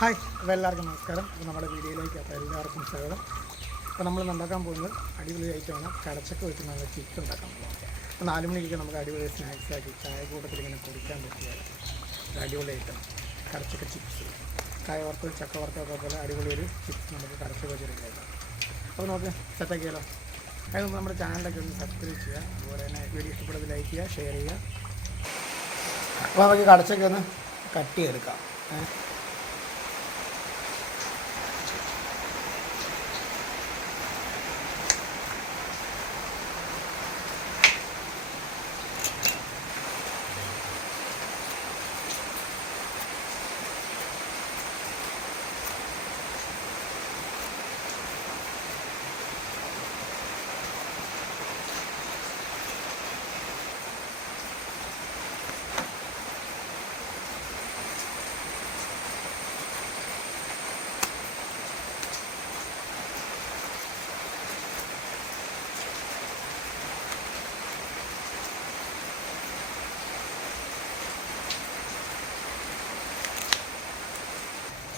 Hi, അപ്പോൾ എല്ലാവർക്കും നമസ്കാരം. അപ്പോൾ നമ്മുടെ വീഡിയോയിലേക്ക് അപ്പോൾ എല്ലാവർക്കും സ്വാഗതം. അപ്പോൾ നമ്മൾ ഉണ്ടാക്കാൻ പോകുന്നത് അടിപൊളി ഐറ്റമാണ്. കടച്ചക്ക വെച്ച് നമ്മൾ ചിപ്സ് ഉണ്ടാക്കാൻ പോകുന്നത്. അപ്പോൾ 4 മണിക്ക് നമുക്ക് അടിപൊളി സ്നാക്സ് ആക്കി ചായ കൂട്ടത്തിൽ ഇങ്ങനെ കുടിക്കാൻ പറ്റിയ ഒരു അടിപൊളി ഐറ്റം കടച്ചക്ക ചിപ്സ്. കായ വറുത്ത് ചക്ക വറുത്തൊക്കെ പോലെ അടിപൊളി ഒരു ചിപ്സ് നമുക്ക് കടച്ചക്ക വെച്ച് റെഡിയാക്കാം. അപ്പോൾ നമുക്ക് സെറ്റാക്കിയാലോ. അതിന് നമ്മുടെ ചാനലൊക്കെ ഒന്ന് സബ്സ്ക്രൈബ് ചെയ്യുക, അതുപോലെ തന്നെ വീഡിയോ ഇഷ്ടപ്പെടുന്നത് ലൈക്ക് ചെയ്യുക, ഷെയർ ചെയ്യുക. അപ്പോൾ നമുക്ക് കടച്ചക്ക ഒന്ന് കട്ട് ചെയ്തെടുക്കാം.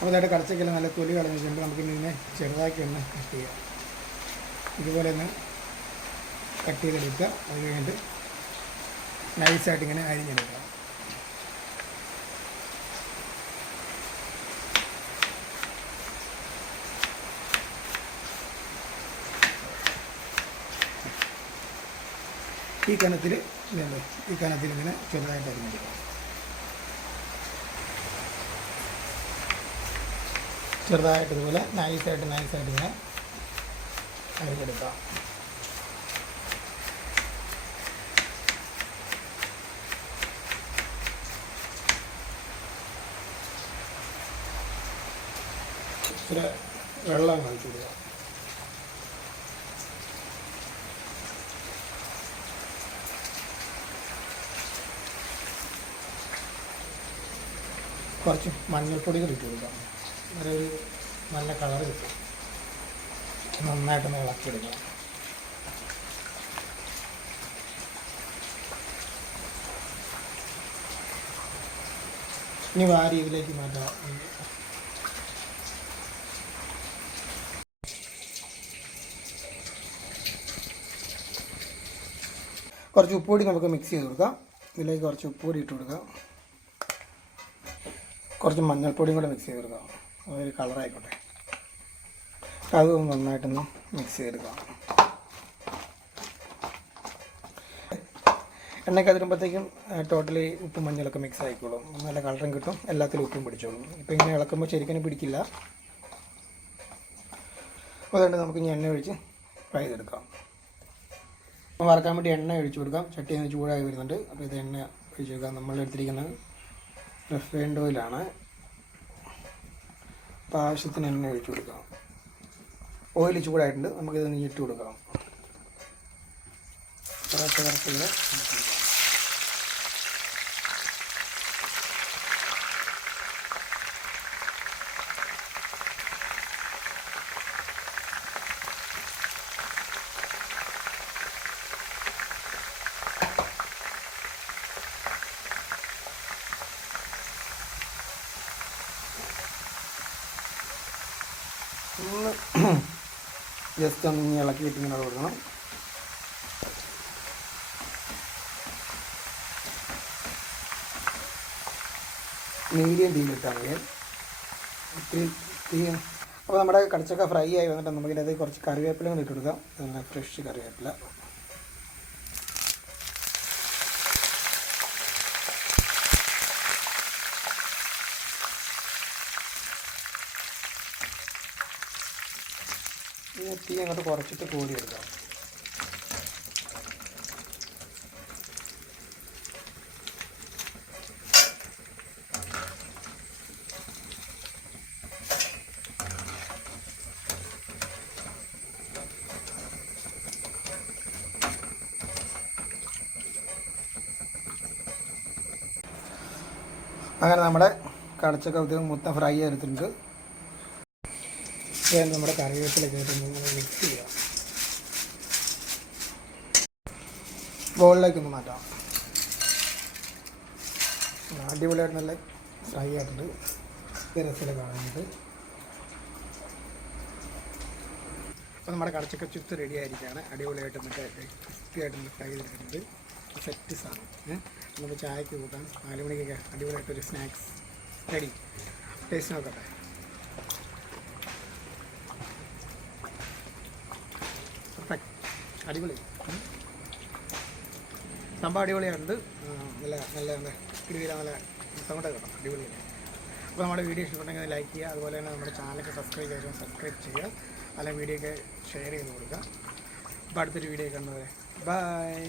അപ്പോൾ ഇതായിട്ട് കടച്ചക്കല്ല നല്ല തൊലി കളഞ്ഞിട്ടുണ്ട്. നമുക്ക് ഇതിനെ ചെറുതാക്കി ഒന്ന് കട്ട് ചെയ്യാം. ഇതുപോലെ ഒന്ന് കട്ട് ചെയ്തെടുക്കുക. അത് കഴിഞ്ഞിട്ട് നൈസായിട്ട് ഇങ്ങനെ അരിഞ്ഞെടുക്കുക. ഈ കനത്തിൽ ഇങ്ങനെ ചെറുതായിട്ട് അരിഞ്ഞെടുക്കുക. ചെറുതായിട്ട് ഇതുപോലെ നൈസായിട്ട് ഇങ്ങനെ അരിഞ്ഞെടുക്കാം. ഇച്ചിരി വെള്ളം ഒഴിച്ചു കൊടുക്കാം. കുറച്ച് മഞ്ഞൾപ്പൊടികൾ ഇട്ട് കൊടുക്കാം. ഒരു നല്ല കളർ കിട്ടും. നന്നായിട്ടൊന്ന് ഇളക്കിയെടുക്കണം. ഇനി വാരി ഇതിലേക്ക് മാറ്റാം. കുറച്ച് ഉപ്പുപൊടി നമുക്ക് മിക്സ് ചെയ്ത് കൊടുക്കാം. ഇതിലേക്ക് കുറച്ച് ഉപ്പുപൊടി ഇട്ട് കൊടുക്കാം. കുറച്ച് മഞ്ഞൾപ്പൊടിയും കൂടെ മിക്സ് ചെയ്ത് കൊടുക്കാം. അതൊരു കളറായിക്കോട്ടെ. അത് നന്നായിട്ടൊന്ന് മിക്സ് ചെയ്തെടുക്കാം. എണ്ണയ്ക്ക് അതിരുമ്പോഴത്തേക്കും ടോട്ടലി ഉപ്പും മഞ്ഞളൊക്കെ മിക്സ് ആയിക്കോളും. നല്ല കളറും കിട്ടും, എല്ലാത്തിലും ഉപ്പും പിടിച്ചോളും. ഇപ്പം ഇങ്ങനെ ഇളക്കുമ്പോൾ ശരിക്കും പിടിക്കില്ല. അപ്പോൾ അതുകൊണ്ട് നമുക്ക് ഇനി എണ്ണ ഒഴിച്ച് ഫ്രൈ ചെയ്തെടുക്കാം. അപ്പം വറക്കാൻ വേണ്ടി എണ്ണ ഒഴിച്ചു കൊടുക്കാം. ചട്ടി ഒന്ന് ചൂടായി വരുന്നുണ്ട്. അപ്പോൾ ഇത് എണ്ണ ഒഴിച്ച് കൊടുക്കാം. നമ്മൾ എടുത്തിരിക്കുന്നത് റിഫൈൻഡ് ഓയിലാണ്. അപ്പോൾ ആവശ്യത്തിന് എണ്ണ ഒഴിച്ചു കൊടുക്കാം. ഓയിൽ ചൂടായിട്ടുണ്ട്. നമുക്കിത് നീട്ടി കൊടുക്കാം. കുറച്ച് ഒന്ന് ജസ്റ്റ് ഒന്ന് ഇളക്കിയിട്ട് ഇങ്ങനെ കൊടുക്കണം. മീഡിയം തീയിലിട്ടാൽ മതി. ഒത്തിരി തീ. അപ്പോൾ നമ്മുടെ കടച്ചക്ക ഫ്രൈ ആയി വന്നിട്ട് നമുക്കിത് കുറച്ച് കറിവേപ്പില കൂടി ഇട്ട് കൊടുക്കാം. നല്ല ഫ്രഷ് കറിവേപ്പില. തീ അങ്ങോട്ട് കുറച്ചിട്ട് കോരി എടുക്കാം. അങ്ങനെ നമ്മുടെ കടച്ചക്ക ഇത് മൊത്തം ഫ്രൈ ചെയ്തെടുത്തിട്ടുണ്ട്. നമ്മുടെ കറിവേപ്പിലൊക്കെ മിക്സ് ചെയ്യാം. ബോളിലേക്കൊന്ന് മാറ്റാം. അടിപൊളിയായിട്ട് നല്ല ഫ്രൈ ആയിട്ടുണ്ട്. രസല കാണുന്നത്. അപ്പോൾ നമ്മുടെ കടച്ചക്ക ചിപ്സ് റെഡി ആയിരിക്കുകയാണ്. അടിപൊളിയായിട്ട് മറ്റേ ക്രിസ്പി ആയിട്ട് ഫ്രൈ ചെയ്തെടുക്കുന്നത് സെറ്റ് സാധനം. നമുക്ക് ചായക്ക് കൂട്ടാൻ 4 മണിക്കൊക്കെ അടിപൊളിയായിട്ടൊരു സ്നാക്സ് റെഡി. ടേസ്റ്റ് നോക്കട്ടെ. പെർഫെക്റ്റ്, അടിപൊളി സംഭവം, അടിപൊളിയുണ്ട്. നല്ല നല്ല നല്ല കിടില നല്ല സൗണ്ട് കേട്ടോ, അടിപൊളിയാണ്. അപ്പോൾ നമ്മുടെ വീഡിയോ ഇഷ്ടപ്പെട്ടെങ്കിൽ ലൈക്ക് ചെയ്യുക, അതുപോലെ തന്നെ നമ്മുടെ ചാനലൊക്കെ സബ്സ്ക്രൈബ് ചെയ്യുക, അല്ലെങ്കിൽ വീഡിയോ ഒക്കെ ഷെയർ ചെയ്ത് കൊടുക്കുക. അപ്പോൾ അടുത്തൊരു വീഡിയോ കണ്ടുവരെ ബൈ.